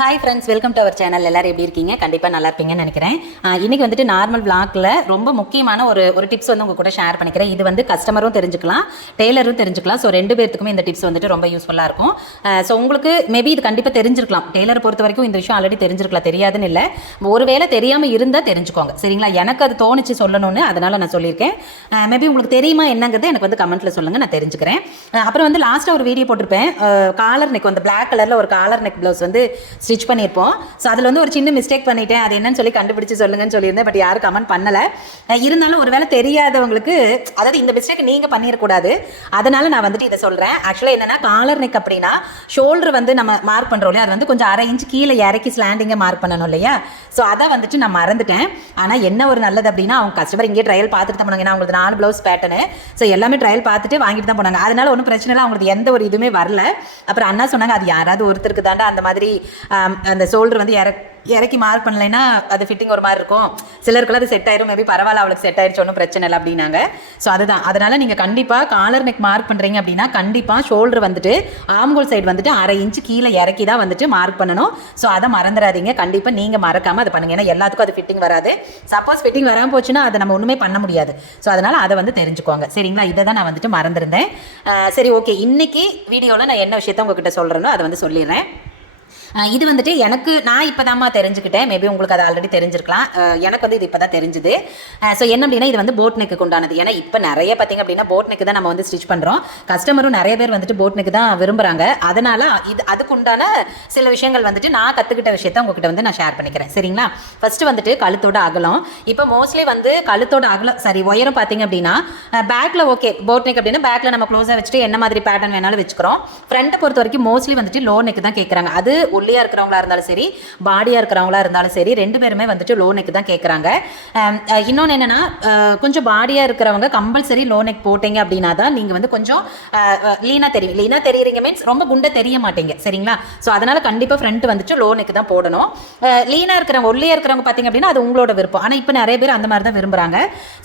Hi friends, welcome to our channel. எல்லாரும் எப்படி இருக்கீங்க? கண்டிப்பாக நல்லா இருப்பீங்கன்னு நினைக்கிறேன். இன்றைக்கி வந்துட்டு நார்மல் விளாக்ல ரொம்ப முக்கியமான ஒரு டிப்ஸ் வந்து உங்கள் கூட ஷேர் பண்ணிக்கிறேன். இது வந்து கஸ்டமரும் தெரிஞ்சுக்கலாம், டெய்லரும் தெரிஞ்சுக்கலாம். ஸோ ரெண்டு பேர்த்துக்குமே இந்த டிப்ஸ் வந்துட்டு ரொம்ப யூஸ்ஃபுல்லாக இருக்கும். ஸோ உங்களுக்கு மேபி இது கண்டிப்பாக தெரிஞ்சிருக்கலாம். டெய்லரை பொறுத்த வரைக்கும் இந்த விஷயம் ஆல்ரெடி தெரிஞ்சிருக்கலாம், தெரியாதுன்னு இல்லை. ஒருவேளை தெரியாமல் இருந்தால் தெரிஞ்சுக்கோங்க, சரிங்களா? எனக்கு அது தோணிச்சு சொல்லணும்னு, அதனால் நான் சொல்லியிருக்கேன். மேபி உங்களுக்கு தெரியுமா என்னங்கிறது எனக்கு வந்து கமெண்ட்டில் சொல்லுங்கள், நான் தெரிஞ்சுக்கிறேன். அப்புறம் வந்து லாஸ்ட்டாக ஒரு வீடியோ போட்டிருப்பேன். காலர் நெக் வந்து பிளாக் கலரில் ஒரு காலர் நெக் ப்ளவுஸ் வந்து ஸ்டிச் பண்ணியிருப்போம். ஸோ அதில் வந்து ஒரு சின்ன மிஸ்டேக் பண்ணிட்டேன், அது என்னன்னு சொல்லி கண்டுபிடிச்சு சொல்லுங்கன்னு சொல்லியிருந்தேன். பட் யாரும் கமெண்ட் பண்ணலை. இருந்தாலும் ஒருவேளை தெரியாதவங்களுக்கு, அதாவது இந்த மிஸ்டேக் நீங்கள் பண்ணிடக்கூடாது, அதனால் நான் வந்துட்டு இதை சொல்கிறேன். ஆக்சுவலாக என்னென்னா, காலர் நெக் அப்படின்னா ஷோல்டர் வந்து நம்ம மார்க் பண்ணுறோம் இல்லையா, அது வந்து கொஞ்சம் 1/2 இன்ச் கீழே இறக்கி ஸ்லாண்டிங்கை மார்க் பண்ணணும் இல்லையா. ஸோ அதை வந்துட்டு நான் மறந்துட்டேன். ஆனால் என்ன ஒரு நல்லது அப்படின்னா, அவங்க கஸ்டமர் இங்கே ட்ரையல் பார்த்துட்டு தான் போனாங்க. ஏன்னா அவங்களுக்கு 4 ப்ளவுஸ் பேட்டர்னு, ஸோ எல்லாமே ட்ரையல் பார்த்துட்டு வாங்கிட்டு தான் போனாங்க. அதனால ஒன்றும் பிரச்சனை இல்லை, அவங்களுக்கு எந்த ஒரு இதுவுமே வரல. அப்புறம் அண்ணா சொன்னாங்க, அது யாராவது ஒருத்தருக்கு தாண்டா அந்த மாதிரி அந்த ஷோல்டர் வந்து இறக்கி மார்க் பண்ணலைன்னா அது ஃபிட்டிங் ஒரு மாதிரி இருக்கும், சிலருக்குலாம் அது செட் ஆயிரும், மேபி பரவாயில்ல அவளுக்கு செட் ஆயிடுச்சு, ஒன்றும் பிரச்சனை இல்லை அப்படின்னாங்க. ஸோ அதுதான், அதனால் நீங்கள் கண்டிப்பாக காலர் நெக் மார்க் பண்ணுறீங்க அப்படின்னா கண்டிப்பாக ஷோல்டர் வந்துட்டு ஆம்கோல் சைடு வந்துட்டு 1/2 இன்ச் கீழே இறக்கி தான் வந்துட்டு மார்க் பண்ணணும். ஸோ அதை மறந்துடாதீங்க, கண்டிப்பாக நீங்கள் மறக்காமல் அதை பண்ணுங்கள். ஏன்னா எல்லாத்துக்கும் அது ஃபிட்டிங் வராது. சப்போஸ் ஃபிட்டிங் வராமல் போச்சுன்னா அதை நம்ம ஒன்றுமே பண்ண முடியாது. ஸோ அதனால் அதை வந்து தெரிஞ்சுக்கோங்க, சரிங்களா? இதை தான் நான் வந்துட்டு மறந்துருந்தேன். சரி, ஓகே. இன்னைக்கு வீடியோவில் நான் என்ன விஷயத்த உங்ககிட்ட சொல்கிறேனோ அதை வந்து சொல்லிடுறேன். இது வந்துட்டு நான் இப்போ தான்மா தெரிஞ்சுக்கிட்டேன். மேபி உங்களுக்கு அது ஆல்ரெடி தெரிஞ்சிருக்கலாம். எனக்கு வந்து இது இப்போ தான் தெரிஞ்சுது. ஸோ என்ன அப்படின்னா, இது வந்து போட் நெக்கு உண்டானது. ஏன்னா இப்போ நிறைய பார்த்திங்க அப்படின்னா போட் நெக்கு தான் நம்ம வந்து ஸ்டிச் பண்ணுறோம். கஸ்டமரும் நிறைய பேர் வந்துட்டு போட் நெக்கு தான் விரும்புகிறாங்க. அதனால் அதுக்கு உண்டான சில விஷயங்கள் வந்துட்டு நான் கற்றுக்கிட்ட விஷயத்த உங்ககிட்ட வந்து நான் ஷேர் பண்ணிக்கிறேன், சரிங்களா? ஃபஸ்ட்டு வந்துட்டு கழுத்தோட அகலம். இப்போ மோஸ்ட்லி வந்து கழுத்தோட அகலம் உயரம் பார்த்திங்க அப்படின்னா, பேக்கில் ஓகே போட் நெக் அப்படின்னா பேக்கில் நம்ம க்ளோஸாக வச்சுட்டு என்ன மாதிரி பேட்டர்ன் வேணாலும் வச்சுக்கிறோம். ஃப்ரண்ட்டை பொறுத்த வரைக்கும் மோஸ்ட்லி வந்துட்டு லோ நெக் தான் கேட்குறாங்க. அது ஒல்லியாக இருக்கிறவங்களா இருந்தாலும் சரி, பாடியாக இருக்கிறவங்களா இருந்தாலும் சரி, ரெண்டு பேருமே வந்துட்டு லோ நெக் தான் கேட்குறாங்க. இன்னொன்று என்னென்னா, கொஞ்சம் பாடியாக இருக்கிறவங்க கம்பல்சரி லோ நெக் போட்டிங்க அப்படின்னா தான் நீங்கள் வந்து கொஞ்சம் லீனாக தெரியுறீங்க, மீன்ஸ் ரொம்ப குண்டை தெரிய மாட்டீங்க, சரிங்களா? ஸோ அதனால் கண்டிப்பாக ஃப்ரண்ட் வந்துட்டு லோ நெக் தான் போடணும். லீனாக இருக்கிறவங்க, ஒல்லியாக இருக்கிறவங்க பார்த்தீங்க அப்படின்னா அது உங்களோட விருப்பம். ஆனால் இப்போ நிறைய பேர் அந்த மாதிரி தான் விரும்புகிறாங்க.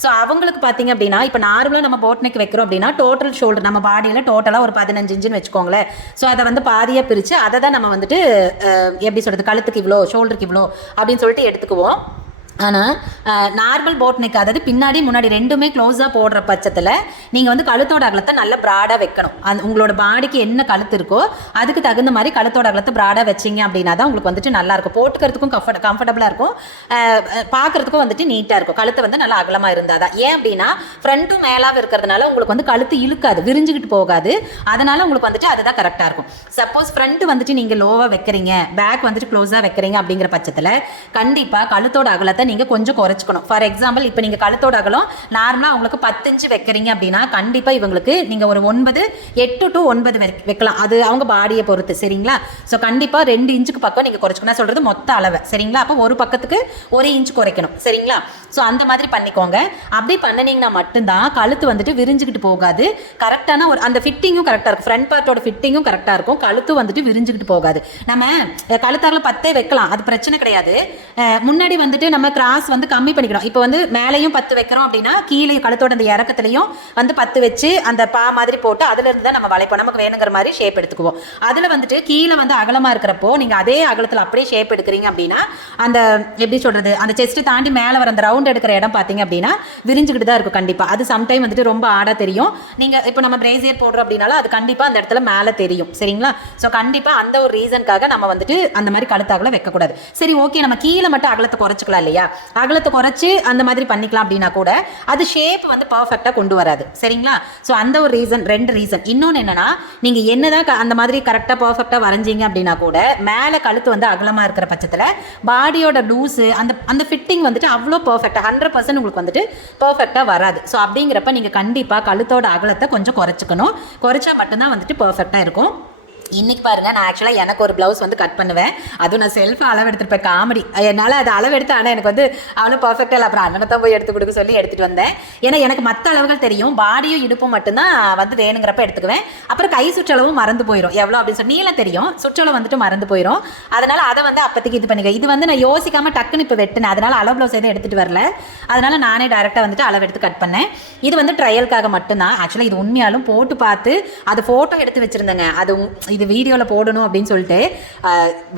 ஸோ அவங்களுக்கு பார்த்தீங்க அப்படின்னா, இப்போ நார்மலாக நம்ம போட் நெக் வைக்கிறோம் அப்படின்னா டோட்டல் ஷோல்டர் நம்ம பாடியில் டோட்டலாக ஒரு 15 இன்ச்சுன்னு வச்சுக்கோங்களேன். ஸோ அதை வந்து பாதியாக பிரித்து அதை தான் நம்ம வந்துட்டு எப்படி சொல்கிறது, கழுத்துக்கு இவ்வளோ, ஷோல்டருக்கு இவ்வளோ அப்படின்னு சொல்லிட்டு எடுத்துக்குவோம். ஆனால் நார்மல் போட் நெக், அதாவது பின்னாடி முன்னாடி ரெண்டுமே க்ளோஸாக போடுற பட்சத்தில் நீங்கள் வந்து கழுத்தோட அகலத்தை நல்ல ப்ராடாக வைக்கணும். உங்களோட பாடிக்கு என்ன கழுத்து இருக்கோ அதுக்கு தகுந்த மாதிரி கழுத்தோட அகலத்தை ப்ராடாக வச்சிங்க அப்படின்னா தான் உங்களுக்கு வந்துட்டு நல்லாயிருக்கும். போட்டுக்கிறதுக்கும் கம்ஃபர்டபுளாக இருக்கும், பார்க்குறதுக்கும் வந்துட்டு நீட்டாக இருக்கும். கழுத்தை வந்து நல்லா அகலமாக இருந்தால் தான். ஏன் அப்படின்னா ஃப்ரண்ட்டும் மேலாக இருக்கிறதுனால உங்களுக்கு வந்து கழுத்து இழுக்காது, விரிஞ்சுக்கிட்டு போகாது. அதனால் உங்களுக்கு வந்துட்டு அதுதான் கரெக்டாக இருக்கும். சப்போஸ் ஃப்ரண்ட் வந்துட்டு நீங்கள் லோவாக வைக்கிறீங்க, பேக் வந்துட்டு க்ளோஸாக வைக்கிறீங்க அப்படிங்கிற பட்சத்தில் கண்டிப்பாக கழுத்தோட அகலத்தை நீங்கள் கொஞ்சம் குறைச்சிக்கணும். ஃபார் எக்ஸாம்பிள், இப்போ நீங்கள் கழுத்தோட அகலம் நார்மலாக உங்களுக்கு 10 இன்ச்சு வைக்கிறீங்க அப்படின்னா கண்டிப்பாக இவங்களுக்கு நீங்கள் ஒரு 8 to 9 வைக்கலாம். அது அவங்க பாடியை பொறுத்து, சரிங்களா? ஸோ கண்டிப்பாக 2 இன்ச்சுக்கு பக்கம் நீங்கள் குறைச்சிக்கணும். நான் சொல்கிறது மொத்த அளவை, சரிங்களா? அப்போ ஒரு பக்கத்துக்கு 1 இன்ச் குறைக்கணும், சரிங்களா? ஸோ அந்த மாதிரி பண்ணிக்கோங்க. அப்படி பண்ணினீங்கன்னா மட்டும்தான் கழுத்து வந்துட்டு விரிஞ்சுக்கிட்டு போகாது. கரெக்டான அந்த ஃபிட்டிங்கும் கரெக்டாக இருக்கும். ஃப்ரண்ட் பார்ட்டோட ஃபிட்டிங்கும் கரெக்டாக இருக்கும். கழுத்து வந்துட்டு விரிஞ்சுக்கிட்டு போகாது. நம்ம கழுத்தாரில் 10 வைக்கலாம், அது பிரச்சனை கிடையாது. முன்னாடி வந்துட்டு நம்ம கிராஸ் வந்து கம்மி பண்ணிக்கணும். இப்போ வந்து மேலேயும் 10 வைக்கிறோம் அப்படின்னா கீழே கழுத்தோட அந்த இறக்கத்துலையும் வந்து 10 வச்சு அந்த பா மாதிரி போட்டு அதுலேருந்து தான் நம்ம வளைப்போம். நமக்கு வேணுங்கிற மாதிரி ஷேப் எடுத்துக்குவோம். அதில் வந்துட்டு கீழே வந்து அகலமாக இருக்கிறப்போ நீங்கள் அதே அகலத்தில் அப்படியே ஷேப் எடுக்கிறீங்க அப்படின்னா அந்த எப்படி சொல்கிறது, அந்த செஸ்ட்டு தாண்டி மேலே வர அந்த ரவுண்ட் எடுக்கிற இடம் பார்த்தீங்க அப்படின்னா விரிஞ்சுக்கிட்டு தான் இருக்கும். கண்டிப்பாக அது சம்டைம் வந்துட்டு ரொம்ப ஆடாக தெரியும். நீங்கள் இப்போ நம்ம பிரேசியர் போடுறோம் அப்படின்னாலும் அது கண்டிப்பாக அந்த இடத்துல மேலே தெரியும், சரிங்களா? ஸோ கண்டிப்பாக அந்த ஒரு ரீசனுக்காக நம்ம வந்துட்டு அந்த மாதிரி கழுத்தாகல வைக்கக்கூடாது. சரி, ஓகே, நம்ம கீழே மட்டும் அகலத்தை குறைச்சிக்கலாம் இல்லையா? அகலத்தை குறைச்சி அந்த மாதிரி பண்ணிக்கலாம் அப்படின்னா கூட அது ஷேப் வந்து பர்ஃபெக்டாக கொண்டு வராது, சரிங்களா? ஸோ அந்த ஒரு ரீசன், 2 ரீசன். இன்னொன்று என்னன்னா, நீங்கள் என்னதான் அந்த மாதிரி கரெக்டாக பர்ஃபெக்டாக வரைஞ்சிங்க அப்படின்னா கூட மேலே கழுத்து வந்து அகலமாக இருக்கிற பட்சத்தில் பாடியோட லூஸு அந்த ஃபிட்டிங் வந்துட்டு அவ்வளோ பர்ஃபெக்டாக 100% உங்களுக்கு வந்துட்டு பர்ஃபெக்டாக வராது. ஸோ அப்படிங்கிறப்ப நீங்கள் கண்டிப்பாக கழுத்தோட அகலத்தை கொஞ்சம் குறைச்சிக்கணும். குறைச்சா மட்டும்தான் வந்துட்டு பர்ஃபெக்டாக இருக்கும். இன்றைக்கி பாருங்கள், நான் ஆக்சுவலாக எனக்கு ஒரு ப்ளவுஸ் வந்து கட் பண்ணுவேன். அதுவும் நான் செல்ஃபாக அளவு எடுத்துருப்பேன். காமெடி, என்னால் அது அளவு எடுத்து, ஆனால் எனக்கு வந்து அவ்வளோ பர்ஃபெக்டாக இல்லை. அப்புறம் அண்ணனை தான் போய் எடுத்து கொடுக்க சொல்லி எடுத்துகிட்டு வந்தேன். ஏன்னா எனக்கு மற்ற அளவுகள் தெரியும், பாடியும் இடுப்பும் மட்டும்தான் வந்து வேணுங்கிறப்ப எடுத்துக்குவேன். அப்புறம் கை சுற்றளவும் மறந்து போயிடும் எவ்வளோ அப்படின்னு சொல்லி. நீளம் தெரியும், சுற்றளவு வந்துட்டு மறந்து போயிடும். அதனால் அதை வந்து அப்போதைக்கு இது பண்ணிக்க. இது வந்து நான் யோசிக்காமல் டக்குன்னு இப்போ வெட்டினேன். அதனால் அளவு ப்ளவுஸ் எதுவும் எடுத்துகிட்டு வரல. அதனால் நானே டேரெக்டாக வந்துட்டு அளவு எடுத்து கட் பண்ணேன். இது வந்து ட்ரையலுக்காக மட்டும்தான். ஆக்சுவலாக இது உண்மையாலும் போட்டு பார்த்து அது ஃபோட்டோ எடுத்து வச்சுருந்தேங்க. அது இது வீடியோவில் போடணும் அப்படின்னு சொல்லிட்டு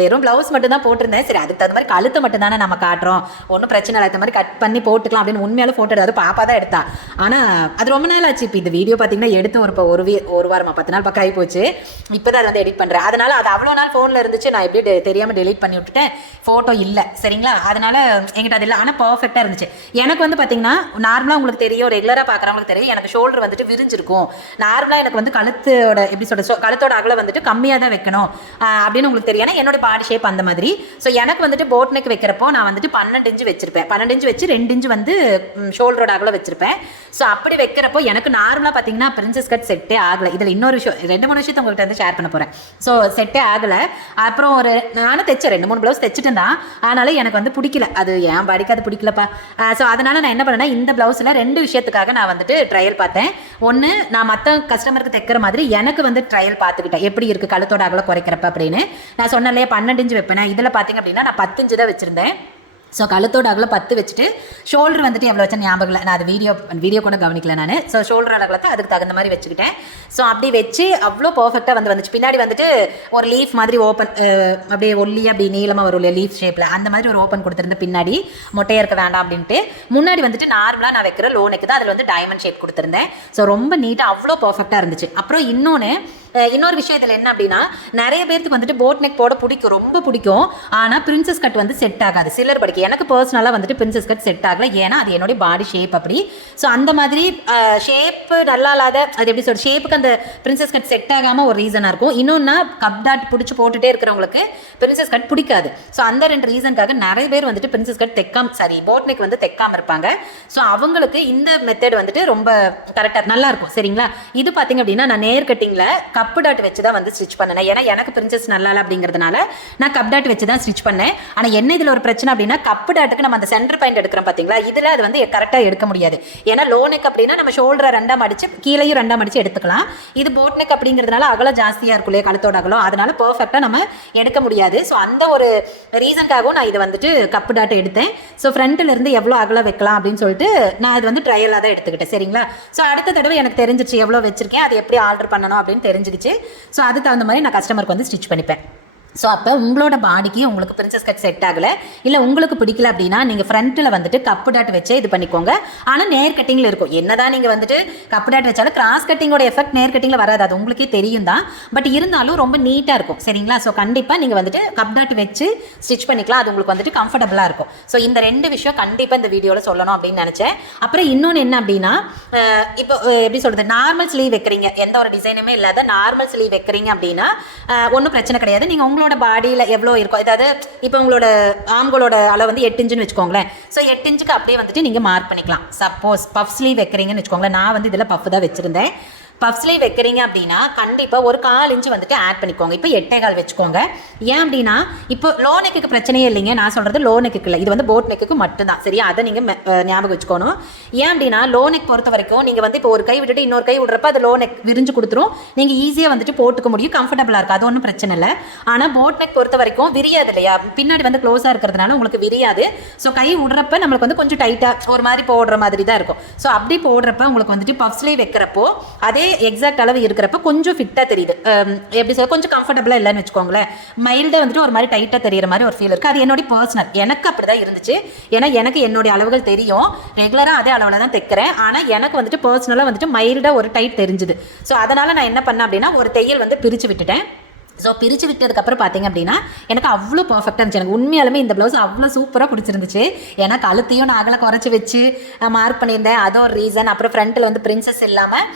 வெறும் ப்ளவுஸ் மட்டும் தான் போட்டிருந்தேன். சரி அதுக்கு தகுந்த மாதிரி கழுத்தை மட்டும் தானே நம்ம காட்டுறோம், ஒன்றும் பிரச்சனை இல்லை, இந்த மாதிரி கட் பண்ணி போட்டுக்கலாம் அப்படின்னு உண்மையால ஃபோட்டோ எடுத்து அது பாப்பா தான் எடுத்தா. ஆனால் அது ரொம்ப நாள் ஆச்சு. இப்போ இந்த வீடியோ பார்த்தீங்கன்னா எடுத்து ஒரு வாரமாக 10 நாள் பக்கம் ஆகி போச்சு. இப்போ தான் அதை வந்து எடிட் பண்ணுறேன். அதனால் அது அவ்வளோ நாள் ஃபோனில் இருந்துச்சு, நான் எப்படி தெரியாமல் டெலிட் பண்ணி விட்டுட்டேன். ஃபோட்டோ இல்லை சரிங்களா, அதனால் எங்கிட்ட அது இல்லை. ஆனால் பர்ஃபெக்டாக இருந்துச்சு. எனக்கு வந்து பார்த்தீங்கன்னா நார்மலாக உங்களுக்கு தெரியும், ரெகுலராக பார்க்குறவங்களுக்கு தெரியும், எனக்கு ஷோல்டர் வந்துட்டு விரிஞ்சிருக்கும். நார்மலாக எனக்கு வந்து கழுத்தோட எப்படி சொல்கிறது, கழுத்தோட அகலம் வந்துட்டு கம்மியாக தான் வைக்கணும் அப்படின்னு உங்களுக்கு தெரியும். ஏன்னா என்னோட பாடி ஷேப் அந்த மாதிரி. ஸோ எனக்கு வந்துட்டு போட் நெக் வைக்கிறப்போ நான் வந்துட்டு 12 இன்ச்சு வச்சிருப்பேன். 12 இன்ச்சு வச்சு 2 இன்ச்சு வந்து ஷோல்டரோட அகலம் வச்சிருப்பேன். ஸோ அப்படி வைக்கிறப்போ எனக்கு நார்மலாக பார்த்தீங்கன்னா பிரின்சஸ் கட் செட்டே ஆகலை. இதில் இன்னொரு விஷயம், 2-3 விஷயத்தை உங்கள்கிட்ட வந்து ஷேர் பண்ண போகிறேன். ஸோ செட்டே ஆகலை. அப்புறம் நானும் தைச்சேன், 2-3 ப்ளவுஸ் தைச்சிட்டேன் தான். அதனால எனக்கு வந்து பிடிக்கல, அது என் பாடிக்கு அது பிடிக்கலப்பா. ஸோ அதனால நான் என்ன பண்ணேன்னா இந்த ப்ளவுஸில் 2 விஷயத்துக்காக நான் வந்துட்டு ட்ரையல் பார்த்தேன். ஒன்று, நான் மற்ற கஸ்டமருக்கு தைக்கிற மாதிரி எனக்கு வந்து ட்ரையல் பார்த்துக்கிட்டேன் எப்படி இருக்குது கழுத்தோட அகலம் குறைக்கிறப்ப அப்படின்னு. நான் சொன்னேன் இல்லையா 12 இன்ச்சு வைப்பேன். இதில் பார்த்தீங்க அப்படின்னா நான் 10 இன்ச்சு தான் வச்சுருந்தேன். ஸோ கழுத்தோட அகலம் 10 வச்சுட்டு ஷோல்டர் வந்துட்டு எவ்வளோ வச்சேன் ஞாபகம் இல்லை, நான் அது வீடியோ கூட கவனிக்கல நான். ஸோ ஷோல்டரோட அகலத்தை அதுக்கு தகுந்த மாதிரி வச்சுக்கிட்டேன். ஸோ அப்படி வச்சு அவ்வளோ பர்ஃபெக்டாக வந்துச்சு. பின்னாடி வந்துட்டு ஒரு லீஃப் மாதிரி ஓப்பன், அப்படியே ஒல்லி அப்படி நீளமாக ஒரு லீஃப் ஷேப்பில் அந்த மாதிரி ஒரு ஓப்பன் கொடுத்துருந்து பின்னாடி மொட்டையாக இருக்க வேண்டாம் அப்படின்ட்டு. முன்னாடி வந்துட்டு நார்மலாக நான் வைக்கிற லோனுக்கு தான் அதில் வந்து டைமண்ட் ஷேப் கொடுத்துருந்தேன். ஸோ ரொம்ப நீட்டாக அவ்வளோ பர்ஃபெக்டாக இருந்துச்சு. அப்புறம் இன்னொரு விஷயம் இதில் என்ன அப்படின்னா, நிறைய பேருக்கு வந்துட்டு போட் நெக் போட பிடிக்கும், ரொம்ப பிடிக்கும். ஆனால் பிரின்சஸ் கட் வந்து செட் ஆகாது சிலர் படிக்க. எனக்கு பர்சனலாக வந்துட்டு பிரின்சஸ் கட் செட் ஆகலை, ஏன்னா அது என்னுடைய பாடி ஷேப் அப்படி. ஸோ அந்த மாதிரி ஷேப்பு நல்லா இல்லாத, அது எப்படி சொல்ற ஷேப்புக்கு அந்த பிரின்சஸ் கட் செட் ஆகாமல் ஒரு ரீசனாக இருக்கும். இன்னொன்னா கப் டாட் பிடிச்சி போட்டுகிட்டே இருக்கிறவங்களுக்கு பிரின்சஸ் கட் பிடிக்காது. ஸோ அந்த 2 ரீசனுக்காக நிறைய பேர் வந்துட்டு பிரின்சஸ் கட் போட் நெக் வந்து தைக்காமல் இருப்பாங்க. ஸோ அவங்களுக்கு இந்த மெத்தட் வந்துட்டு ரொம்ப கரெக்டாக நல்லா இருக்கும் சரிங்களா. இது பார்த்தீங்க அப்படின்னா நான் நேர் கட்டிங்கில் கப்பு டாட் வச்சு தான் வந்து ஸ்டிச் பண்ணேன். ஏன்னா எனக்கு பிரின்சஸ் நல்லா இல்லை அப்படிங்கிறதுனால நான் கப் டாட் வச்சு தான் ஸ்டிச் பண்ணேன். ஆனால் என்ன இதில் ஒரு பிரச்சனை அப்படின்னா, கப்பு டாட்டுக்கு நம்ம அந்த சென்டர் பாயிண்ட் எடுக்கிறோம் பார்த்தீங்களா, இதில் அது வந்து கரெக்டாக எடுக்க முடியாது. ஏன்னா லோ நெக் அப்படின்னா நம்ம ஷோல்டரை 2ஆக மடிச்சு கீழையும் 2ஆக மடிச்சு எடுத்துக்கலாம். இது போட் நெக் அப்படிங்கிறதுனால அகலம் ஜாஸ்தியாக இருக்கும் இல்லையா கழுத்தோட அகலம், அதனால பர்ஃபெக்டாக நம்ம எடுக்க முடியாது. ஸோ அந்த ஒரு ரீசனுக்காகவும் நான் இதை வந்துட்டு கப்பு டாட் எடுத்தேன். ஸோ ஃப்ரண்ட்டில் இருந்து எவ்வளோ அகலம் வைக்கலாம் அப்படின்னு சொல்லிட்டு நான் அது வந்து ட்ரையலாக தான் எடுத்துக்கிட்டேன் சரிங்களா. ஸோ அடுத்த தடவை எனக்கு தெரிஞ்சிச்சு எவ்வளோ வச்சிருக்கேன், அது எப்படி ஆர்டர் பண்ணணும் அப்படின்னு தெரிஞ்சுக்கிச்சு. ஸோ அதுக்கு தகுந்த மாதிரி நான் கஸ்டமருக்கு வந்து ஸ்டிச் பண்ணிப்பேன். ஸோ அப்போ உங்களோட பாடிக்கு உங்களுக்கு பிரின்சஸ் கட் செட் ஆகலை, இல்லை உங்களுக்கு பிடிக்கல அப்படின்னா நீங்கள் ஃப்ரண்ட்டில் வந்துட்டு கப்பு டாட் வச்சே இது பண்ணிக்கோங்க. ஆனால் நேர் கட்டிங்கில் இருக்கும். என்னதான் நீங்கள் வந்துட்டு கப்பு டாட் வச்சாலும் கிராஸ் கட்டிங்கோட எஃபெக்ட் நேர் கட்டிங்கில் வராது, அது உங்களுக்கே தெரியும் தான். பட் இருந்தாலும் ரொம்ப நீட்டாக இருக்கும் சரிங்களா. ஸோ கண்டிப்பாக நீங்கள் வந்துட்டு கப் டாட் வச்சு ஸ்டிச் பண்ணிக்கலாம், அது உங்களுக்கு வந்துட்டு கம்ஃபர்டபுளாக இருக்கும். ஸோ இந்த 2 விஷயம் கண்டிப்பாக இந்த வீடியோவில் சொல்லணும் அப்படின்னு நினச்சேன். அப்புறம் இன்னொன்று என்ன அப்படின்னா, இப்போ எப்படி சொல்கிறது, நார்மல் ஸ்லீவ் வைக்கிறீங்க, எந்த ஒரு டிசைனுமே இல்லாத நார்மல் ஸ்லீவ் வைக்கிறீங்க அப்படின்னா ஒன்றும் பிரச்சனை கிடையாது. நீங்கள் உங்களோட பாடியில் எவ்வளோ இருக்கும், அதாவது இப்போ உங்களோட ஆம்களோட அளவு வந்து 8 இன்ச்சுன்னு வச்சுக்கோங்களேன். ஸோ 8 இன்ச்சுக்கு அப்படியே வந்துட்டு நீங்கள் மார்க் பண்ணிக்கலாம். சப்போஸ் பஃப் ஸ்லீவ் வைக்கிறீங்கன்னு வச்சுக்கோங்களேன், நான் வந்து இதில் பஃப் தான் வச்சுருந்தேன். பஃப் ஸ்லீவ் வைக்கிறீங்க அப்படின்னா கண்டிப்பாக ஒரு 1/4 இன்ச்சு வந்துட்டு ஆட் பண்ணிக்கோங்க. இப்போ 8.25 வச்சுக்கோங்க. ஏன் அப்படின்னா இப்போ லோ நெக்குக்கு பிரச்சனையே இல்லைங்க, நான் சொல்கிறது லோ நெக்குக்கு இல்லை, இது வந்து போட் நெக்குக்கு மட்டும்தான் சரியா. அதை நீங்கள் ஞாபகம் வச்சுக்கணும். ஏன் அப்படின்னா லோ நெக் பொறுத்த வரைக்கும் நீங்கள் வந்து இப்போ ஒரு கை விட்டுட்டு இன்னொரு கை விடுறப்ப அது லோ நெக் விரிஞ்சு கொடுத்துரும், நீங்கள் ஈஸியாக வந்துட்டு போட்டுக்க முடியும், கம்ஃபர்டபுளாக இருக்கும், அது ஒன்றும் பிரச்சனை இல்லை. ஆனால் போட் நெக் பொறுத்த வரைக்கும் விரியாது இல்லையா, பின்னாடி வந்து க்ளோஸாக இருக்கிறதுனால உங்களுக்கு விரியாது. ஸோ கை விடுறப்ப நம்மளுக்கு வந்து கொஞ்சம் டைட்டாக ஒரு மாதிரி போடுற மாதிரி தான் இருக்கும். ஸோ அப்படி போடுறப்ப உங்களுக்கு வந்துட்டு பஃப் ஸ்லீவ் வைக்கிறப்போ அதே எக்ஸாக்ட் அளவு இருக்கிறப்ப கொஞ்சம் ஃபிட்டாக தெரியுது, எப்படி சொல்ல கொஞ்சம் கம்ஃபர்டபுளாக இல்லைன்னு வச்சுக்கோங்களேன். மைல்டாக வந்துட்டு ஒரு மாதிரி டைட்டாக தெரிகிற மாதிரி ஒரு ஃபீல் இருக்குது. அது என்னுடைய பர்சனல், எனக்கு அப்படி தான் இருந்துச்சு. ஏன்னா எனக்கு என்னுடைய அளவுகள் தெரியும், ரெகுலராக அதே அளவில் தான் தைக்கிறேன். ஆனால் எனக்கு வந்துட்டு பர்சனலாக வந்துட்டு மைல்டாக ஒரு டைட் தெரிஞ்சுது. ஸோ அதனால் நான் என்ன பண்ணேன் அப்படின்னா ஒரு தையல் வந்து பிரித்து விட்டுட்டேன். ஸோ பிரித்து விட்டதுக்கப்புறம் பார்த்தீங்க அப்படின்னா எனக்கு அவ்வளோ பர்ஃபெக்டாக இருந்துச்சு. எனக்கு உண்மையாலுமே இந்த ப்ளவுஸ் அவ்வளோ சூப்பராக பிடிச்சிருந்துச்சு. ஏன்னா கழுத்தையும் நான் அகல குறைச்சி வச்சு மார்க் பண்ணியிருந்தேன், அது ஒரு ரீசன். அப்புறம் ஃப்ரண்ட்டில் வந்து பிரின்சஸ் இல்லாமல்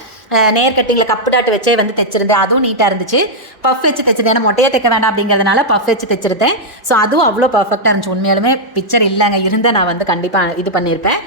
நேர் கட்டிங்கில் கப்பு டாட் வச்சே வந்து தைச்சிருந்தேன், அதுவும் நீட்டாக இருந்துச்சு. பஃப் வச்சு தைச்சிருந்தேன், ஏன்னா மொட்டையாக தைக்க வேண்டாம் அப்படிங்கிறதுனால பஃப் வச்சு தைச்சிருந்தேன். ஸோ அதுவும் அவ்வளோ பர்ஃபெக்டாக இருந்துச்சு. உண்மையாலுமே பிக்சர் இல்லைங்க, இருந்தால் நான் வந்து கண்டிப்பாக இது பண்ணியிருப்பேன்.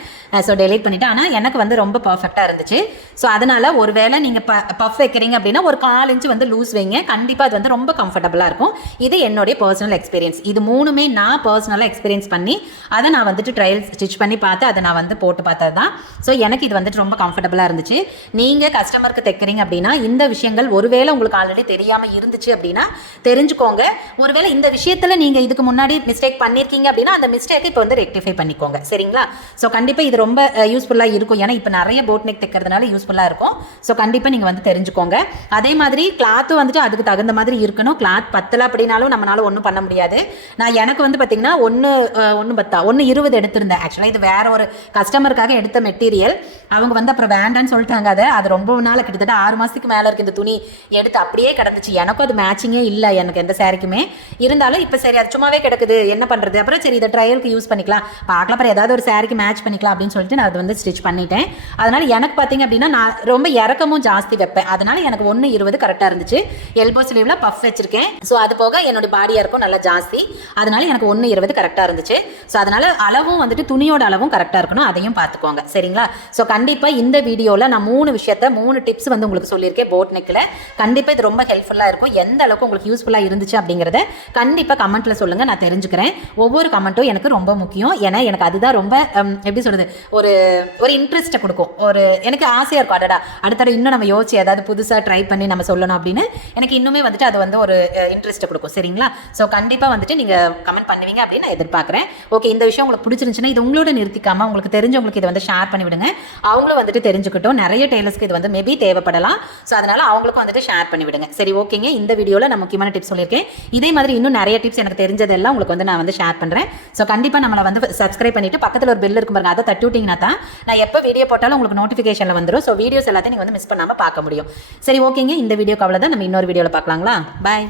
ஸோ டெலீட் பண்ணிவிட்டேன். ஆனால் எனக்கு வந்து ரொம்ப பர்ஃபெக்டாக இருந்துச்சு. ஸோ அதனால் ஒரு வேளை நீங்கள் பஃப் வைக்கிறீங்க அப்படின்னா ஒரு 1/4 இன்ச்சு வந்து லூஸ் வைங்க, கண்டிப்பாக அது வந்து ரொம்ப கம்ஃபர்டபுளாக இருக்கும். இது என்னுடைய பர்சனல் எக்ஸ்பீரியன்ஸ். இது 3மே நான் பர்சனலாக எக்ஸ்பீரியன்ஸ் பண்ணி அதை நான் வந்துட்டு ட்ரையல் ஸ்டிச் பண்ணி பார்த்து அதை நான் வந்து போட்டு பார்த்தது தான். ஸோ எனக்கு இது வந்துட்டு ரொம்ப கம்ஃபர்டபுளாக இருந்துச்சு. நீங்கள் கஸ்டமருக்கு தைக்கிறீங்க அப்படின்னா இந்த விஷயங்கள் ஒருவேளை உங்களுக்கு ஆல்ரெடி தெரியாமல் இருந்துச்சு அப்படின்னா தெரிஞ்சுக்கோங்க. ஒருவேளை இந்த விஷயத்தில் நீங்கள் இதுக்கு முன்னாடி மிஸ்டேக் பண்ணியிருக்கீங்க அப்படின்னா அந்த மிஸ்டேக்கை இப்போ வந்து ரெக்டிஃபை பண்ணிக்கோங்க. சரிங்களா? ஸோ கண்டிப்பாக இது ரொம்ப யூஸ்ஃபுல்லாக இருக்கும். ஏன்னா இப்போ நிறைய போட் நெக் தைக்கிறதுனால யூஸ்ஃபுல்லாக இருக்கும். ஸோ கண்டிப்பாக நீங்கள் வந்து தெரிஞ்சுக்கோங்க. அதே மாதிரி கிளாத்தும் வந்துட்டு அதுக்கு தகுந்த மாதிரி இருக்கணும். கிளாத் பத்தலை அப்படின்னாலும் நம்மளால ஒன்றும் பண்ண முடியாது. நான் எனக்கு வந்து பார்த்தீங்கன்னா 1:20 எடுத்திருந்தேன். ஆக்சுவலாக இது வேற ஒரு கஸ்டமருக்காக எடுத்த மெட்டீரியல். அவங்க வந்து அப்புறம் வேண்டான்னு சொல்லிட்டாங்க. அது ரொம்ப நாள் கிட்டத்தட்ட 6 மாதத்துக்கு மேலே இருக்குது இந்த துணி எடுத்து அப்படியே கிடந்துச்சு. எனக்கும் அது மேட்சிங்கே இல்லை எனக்கு எந்த சாரிக்குமே. இருந்தாலும் இப்போ சரி அது சும்மாவே கிடக்குது என்ன பண்ணுறது, அப்புறம் சரி இதை ட்ரையலுக்கு யூஸ் பண்ணிக்கலாம், பார்க்கலாம், அப்புறம் ஏதாவது ஒரு சாரிக்கு மேட்ச் பண்ணிக்கலாம் அப்படின்னு சொல்லிட்டு நான் அது வந்து ஸ்டிச் பண்ணிட்டேன். அதனால் எனக்கு பார்த்தீங்க அப்படின்னா நான் ரொம்ப இறக்கமும் ஜாஸ்தி வைப்பேன். அதனால் எனக்கு 1:20 கரெக்டாக இருந்துச்சு. எல்போ ஸ்லீவில் பஃப் வச்சிருக்கேன். ஸோ அது போக என்னோட பாடியாக இருக்கும் நல்லா ஜாஸ்தி. அதனால எனக்கு 1:20 கரெக்டாக இருந்துச்சு. ஸோ அதனால் அளவும் வந்துட்டு துணியோட அளவும் கரெக்டாக இருக்கணும். அதையும் பார்த்துக்கோங்க. சரிங்களா? ஸோ கண்டிப்பாக இந்த வீடியோவில் நான் 3 டிப்ஸ் வந்து உங்களுக்கு சொல்லியிருக்கேன் போட் நெக்கில். கண்டிப்பாக இது ரொம்ப ஹெல்ப்ஃபுல்லாக இருக்கும். எந்த அளவுக்கு உங்களுக்கு யூஸ்ஃபுல்லாக இருந்துச்சு அப்படிங்கிறத கண்டிப்பாக கமெண்ட்டில் சொல்லுங்கள். நான் தெரிஞ்சுக்கிறேன். ஒவ்வொரு கமெண்ட்டும் எனக்கு ரொம்ப முக்கியம். ஏன்னா எனக்கு அதுதான் ரொம்ப எப்படி சொல்கிறது, ஒரு இன்ட்ரெஸ்ட்டை கொடுக்கும். எனக்கு ஆசையாக இருக்கும், அடடா அடுத்த இன்னும் நம்ம யோசிச்சு ஏதாவது புதுசாக ட்ரை பண்ணி நம்ம சொல்லணும் அப்படின்னு எனக்கு இன்னுமே வந்துட்டு அது வந்து ஒரு இன்ட்ரெஸ்ட்டை கொடுக்கும். சரிங்களா? ஸோ கண்டிப்பாக வந்துட்டு நீங்கள் கமெண்ட் பண்ணுவீங்க அப்படின்னு நான் எதிர்பார்க்குறேன். ஓகே, இந்த விஷயம் உங்களுக்கு பிடிச்சிருந்துச்சுன்னா இது உங்களோட நிறுத்திக்காமல் உங்களுக்கு தெரிஞ்சவங்களுக்கு இதை வந்து ஷேர் பண்ணி விடுங்க. அவங்களும் வந்துட்டு தெரிஞ்சுக்கிட்டோம். நிறைய டெய்லர்ஸ்க்கு இது வந்து மேபி தேவைப்படலாம். ஸோ அதனால் அவங்களுக்கும் வந்துட்டு ஷேர் பண்ணி விடுங்க. சரி, ஓகேங்க. இந்த வீடியோவில் நான் முக்கியமான டிப்ஸ் சொல்லியிருக்கேன். இதே மாதிரி இன்னும் நிறைய டிப்ஸ் எனக்கு தெரிஞ்சதெல்லாம் உங்களுக்கு வந்து நான் வந்து ஷேர் பண்ணுறேன். ஸோ கண்டிப்பாக நம்மளை வந்து சப்ஸ்கிரைப் பண்ணிவிட்டு பக்கத்தில் ஒரு பெல் இருக்கும் பாருங்க, அதை தட்டி விட்டிங்கன்னா தான் நான் எப்போ வீடியோ போட்டாலும் உங்களுக்கு நோட்டிஃபிகேஷனில் வந்துடும். ஸோ வீடியோஸ் எல்லாத்தையும் நீங்கள் வந்து மிஸ் பண்ணாமல் பார்க்க முடியும். சரி, ஓகேங்க. இந்த வீடியோக்கு அவ்வளோதான். நம்ம இன்னொரு வீடியோவில் பார்க்கலாங்களா? பாய்.